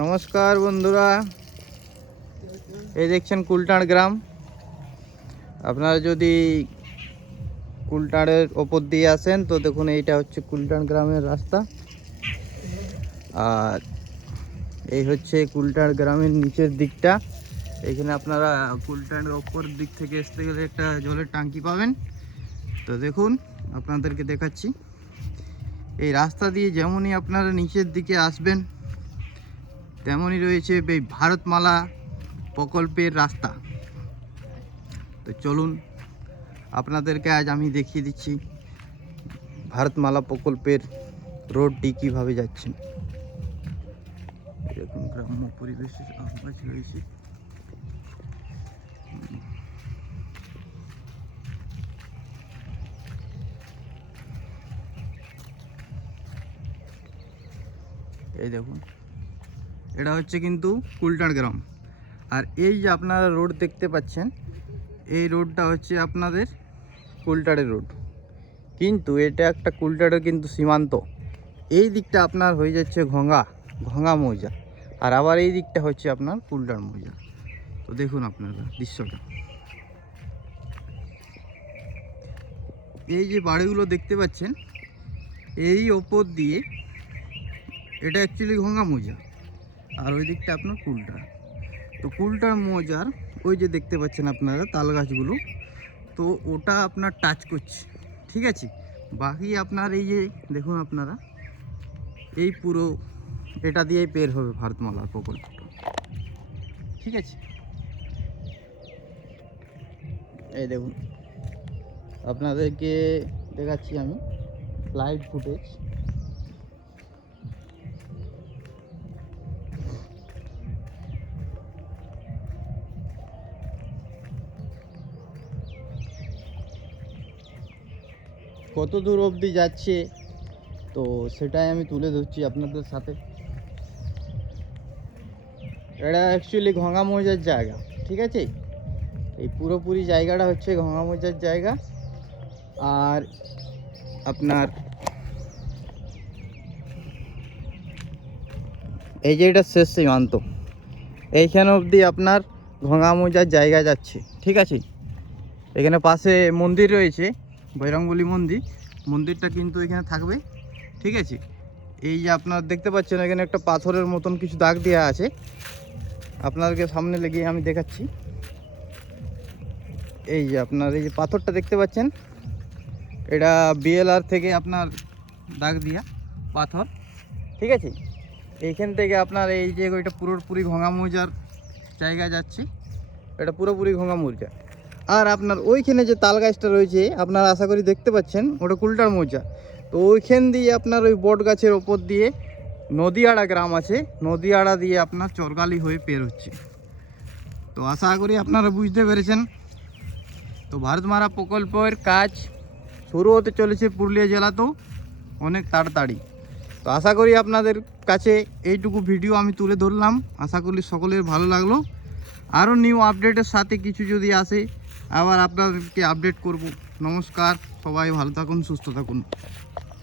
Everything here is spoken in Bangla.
নমস্কার বন্ধুরা, এই দেখছেন কুলটাঁড় গ্রাম। আপনারা যদি কুলটাঁড়ের ওপর দিয়ে আসেন তো দেখুন এইটা হচ্ছে কুলটাঁড় গ্রামের রাস্তা, আর এই হচ্ছে কুলটাঁড় গ্রামের নিচের দিকটা। এখানে আপনারা কুলটাঁড়ের ওপর দিক থেকে আসতে গেলে একটা জলের ট্যাঙ্কি পাবেন। তো দেখুন আপনাদেরকে দেখাচ্ছি, এই রাস্তা দিয়ে যেমনই আপনারা নিচের দিকে আসবেন তেমনই রয়েছে এই ভারতমালা প্রকল্পের রাস্তা। তো চলুন আপনাদেরকে আজ আমি দেখিয়ে দিচ্ছি ভারতমালা প্রকল্পের রোডটি কীভাবে যাচ্ছে। এরকম গ্রাম্য পরিবেশের আওয়াজ রয়েছে। এই দেখুন, এটা হচ্ছে কিন্তু কুলটাঁড় গ্রাম। আর এই যে আপনারা রোড দেখতে পাচ্ছেন, এই রোডটা হচ্ছে আপনাদের কুলটাঁড়ের রোড, কিন্তু এটা একটা কুলটাঁড়ের কিন্তু সীমান্ত। এই দিকটা আপনার হয়ে যাচ্ছে ঘঙ্গা মৌজা, আর আবার এই দিকটা হচ্ছে আপনার কুলটাঁড় মৌজা। তো দেখুন আপনারা দৃশ্যটা, এই যে বাড়িগুলো দেখতে পাচ্ছেন এই ওপর দিয়ে, এটা অ্যাকচুয়ালি ঘঙ্গা মৌজা, আর ওই দিকটা আপনার কুলটাঁড়। তো কুলটাঁড় মৌজার ওই যে দেখতে পাচ্ছেন আপনারা তাল গাছগুলো, তো ওটা আপনার টাচ করছে, ঠিক আছে। বাকি আপনার এই যে দেখুন আপনারা, এই পুরো এটা দিয়েই পের হবে ভারতমালার প্রকল্পটা, ঠিক আছে। এই দেখুন আপনাদেরকে দেখাচ্ছি আমি লাইভ ফুটেজ। কত দূর অবধি যাচ্ছে তো সেটাই আমি তুলে ধরছি আপনাদের সাথে। এটা অ্যাকচুয়ালি ঘঙ্গা মৌজার জায়গা, ঠিক আছে। এই পুরোপুরি জায়গাটা হচ্ছে ঘঙ্গা মৌজার জায়গা। আর আপনার এই যে এটা শেষ সীমান্ত, এইখানে অবধি আপনার ঘঙ্গা মৌজার জায়গা যাচ্ছে, ঠিক আছে। এখানে পাশে মন্দির রয়েছে, বজরংবলী মন্দিরটা কিন্তু এখানে থাকবে, ঠিক আছে। এই যে আপনারা দেখতে পাচ্ছেন এখানে একটা পাথরের মতন কিছু দাগ দেওয়া আছে, আপনাদেরকে সামনে লেগে আমি দেখাচ্ছি। এই যে আপনার এই যে পাথরটা দেখতে পাচ্ছেন, এটা বিএলআর থেকে আপনার দাগ দিয়া পাথর, ঠিক আছে। এইখান থেকে আপনার এই যে ওইটা পুরোপুরি ঘঙ্গা মৌজার জায়গা যাচ্ছে, এটা পুরোপুরি ঘঙ্গা মৌজা। আর আপনার ওইখানে যে তাল গাছটা রয়েছে আপনারা আশা করি দেখতে পাচ্ছেন, ওটা কুলটাঁড় মৌজা। তো ওইখান দিয়ে আপনার ওই বট গাছের ওপর দিয়ে নদীয়াড়া গ্রাম আছে, নদীয়াড়া দিয়ে আপনার চরগালি হয়ে পের হচ্ছে। তো আশা করি আপনারা বুঝতে পেরেছেন। তো ভারতমালা প্রকল্পের কাজ শুরু হতে চলেছে পুরুলিয়া জেলাতেও অনেক তাড়াতাড়ি। তো আশা করি আপনাদের কাছে এইটুকু ভিডিও আমি তুলে ধরলাম, আশা করি সকলের ভালো লাগলো। আরও নিউ আপডেটের সাথে কিছু যদি আসে আবার আপনাদেরকে আপডেট করব। নমস্কার, সবাই ভালো থাকুন, সুস্থ থাকুন।